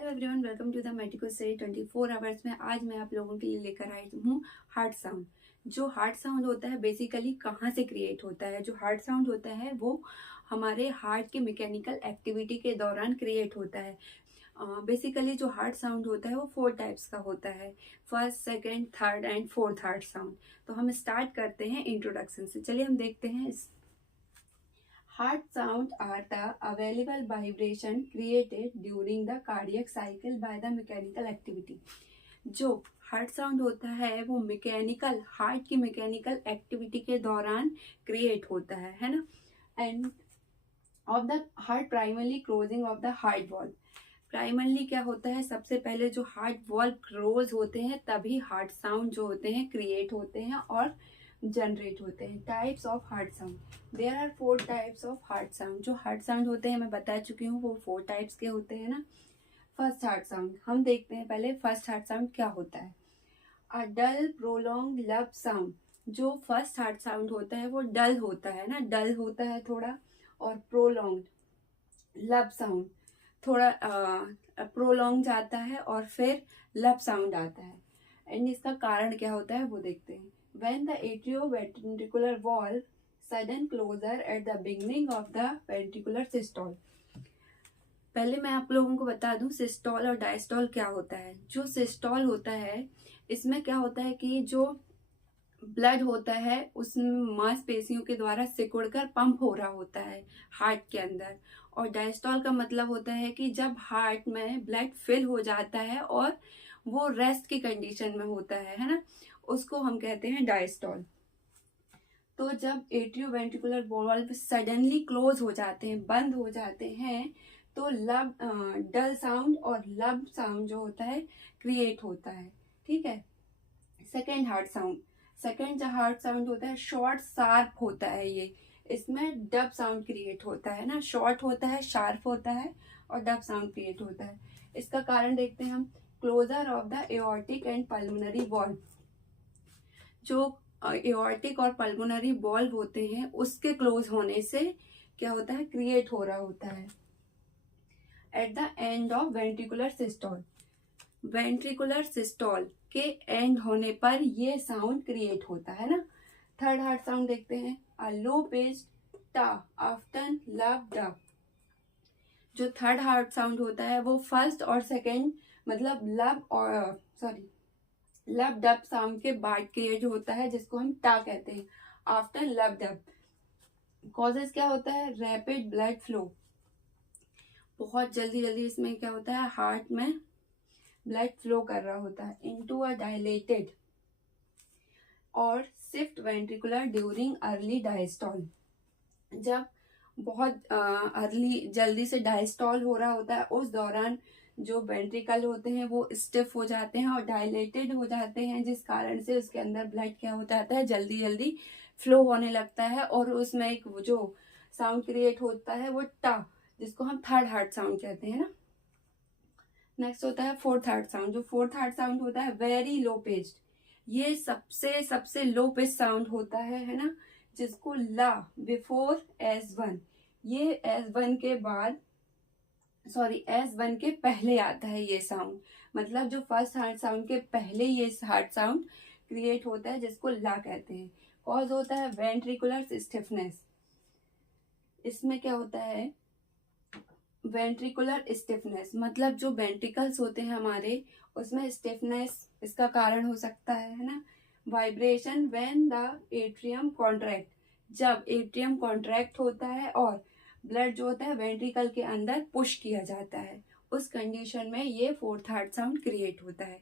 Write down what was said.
Hello everyone, welcome to the Medico Study 24 hours में। आज मैं आप लोगों के लिए लेकर आई हूँ हार्ट साउंड। जो हार्ट साउंड होता है बेसिकली कहाँ से क्रिएट होता है? जो हार्ट साउंड होता है वो हमारे हार्ट के मैकेनिकल एक्टिविटी के दौरान क्रिएट होता है। बेसिकली जो हार्ट साउंड होता है वो 4 टाइप्स का होता है, first, second, third and fourth heart sound. तो हम स्टार्ट करते हैं इंट्रोडक्शन से। चलिए हम देखते हैं। Heart sounds are the available vibration created during the cardiac cycle by the mechanical activity। जो हार्ट साउंड होता है वो हार्ट की मैकेनिकल एक्टिविटी के दौरान क्रिएट होता है ना। End of the heart primarily closing of the heart valve. Primarily क्या होता है, सबसे पहले जो हार्ट वॉल्व क्लोज होते हैं तभी हार्ट साउंड जो होते हैं क्रिएट होते हैं और जनरेट होते हैं। Types of heart sound, there are 4 types of heart sound. जो हार्ट साउंड होते हैं मैं बता चुकी हूँ, वो 4 टाइप्स के होते हैं ना। फर्स्ट हार्ट साउंड हम देखते हैं पहले। फर्स्ट हार्ट साउंड क्या होता है? अ डल प्रोलॉन्ग लब साउंड। जो फर्स्ट हार्ट साउंड होता है वो डल होता है ना, डल होता है थोड़ा, और प्रोलॉन्ग लब साउंड थोड़ा प्रोलॉन्ग जाता है और फिर लब साउंड आता है। एंड इसका कारण क्या होता है वो देखते हैं। When the atrioventricular valve sudden closure at the beginning of the ventricular systole। पहले मैं आप लोगों को बता दूं सिस्टोल और डायस्टोल क्या होता है। जो सिस्टोल होता है इसमें क्या होता है कि जो ब्लड होता है उसमें मांसपेशियों के द्वारा सिकुड़कर पंप हो रहा होता है हार्ट के अंदर। और डायस्टोल का मतलब होता है कि जब हार्ट में ब्लड फिल हो जाता है और वो रेस्ट की कंडीशन में होता है ना, उसको हम कहते हैं डायस्टोल। तो जब एट्रियोवेंट्रिकुलर वॉल्व सडनली क्लोज हो जाते हैं, बंद हो जाते हैं, तो डल साउंड और लब साउंड जो होता है क्रिएट होता है। ठीक है। Second heart sound. सेकेंड जो हार्ट साउंड होता है शॉर्ट शार्प होता है ये। इसमें डब साउंड क्रिएट होता है ना, शॉर्ट होता है, शार्प होता है और डब साउंड क्रिएट होता है। इसका कारण देखते हैं हम। Closure of the aortic and pulmonary valve. जो एओर्टिक और पल्मोनरी वॉल्व होते हैं उसके क्लोज होने से क्या होता है, क्रिएट हो रहा होता है। At the end of ventricular systole. Ventricular systole के एंड होने पर ये साउंड क्रिएट होता है ना। थर्ड हार्ट साउंड देखते हैं। अ लो पिच्ड टा ऑफ्टन लब डब। जो थर्ड हार्ट साउंड होता है वो फर्स्ट और सेकेंड मतलब लब डब साउंड के बाद क्रिएट होता है, जिसको हम टा कहते हैं। आफ्टर लब डब कॉजेस क्या होता है? Rapid blood flow. बहुत जल्दी जल्दी इसमें क्या होता है, हार्ट में ब्लड फ्लो कर रहा होता है इनटू अ डायलेटेड और shift ventricular during early diastole. जब बहुत अर्ली जल्दी से डायस्टोल हो रहा होता है उस दौरान जो वेंट्रिकल होते हैं वो स्टिफ हो जाते हैं और डायलेटेड हो जाते हैं, जिस कारण से उसके अंदर ब्लड क्या हो जाता है, जल्दी जल्दी फ्लो होने लगता है और उसमें एक जो साउंड क्रिएट होता है वो टा, जिसको हम थर्ड हार्ट साउंड कहते हैं ना। नेक्स्ट होता है फोर्थ हार्ट साउंड। जो फोर्थ हार्ट साउंड होता है वेरी लो पिच्ड। ये सबसे सबसे लो पिच साउंड होता है ना, जिसको ला बिफोर S1। ये S1 के बाद S1 के पहले आता है ये साउंड। मतलब जो फर्स्ट हार्ट साउंड के पहले ये हार्ट साउंड क्रिएट होता है, जिसको ला कहते हैं। कॉज होता है वेंट्रिकुलर स्टिफनेस। इसमें क्या होता है, वेंट्रिकुलर स्टिफनेस मतलब जो वेंट्रिकल्स होते हैं हमारे उसमें स्टिफनेस इसका कारण हो सकता है ना। Vibration when the atrium contract. जब एट्रियम कॉन्ट्रैक्ट होता है और ब्लड जो होता है वेंट्रिकल के अंदर पुश किया जाता है, उस कंडीशन में ये फोर्थ हार्ट साउंड क्रिएट होता है।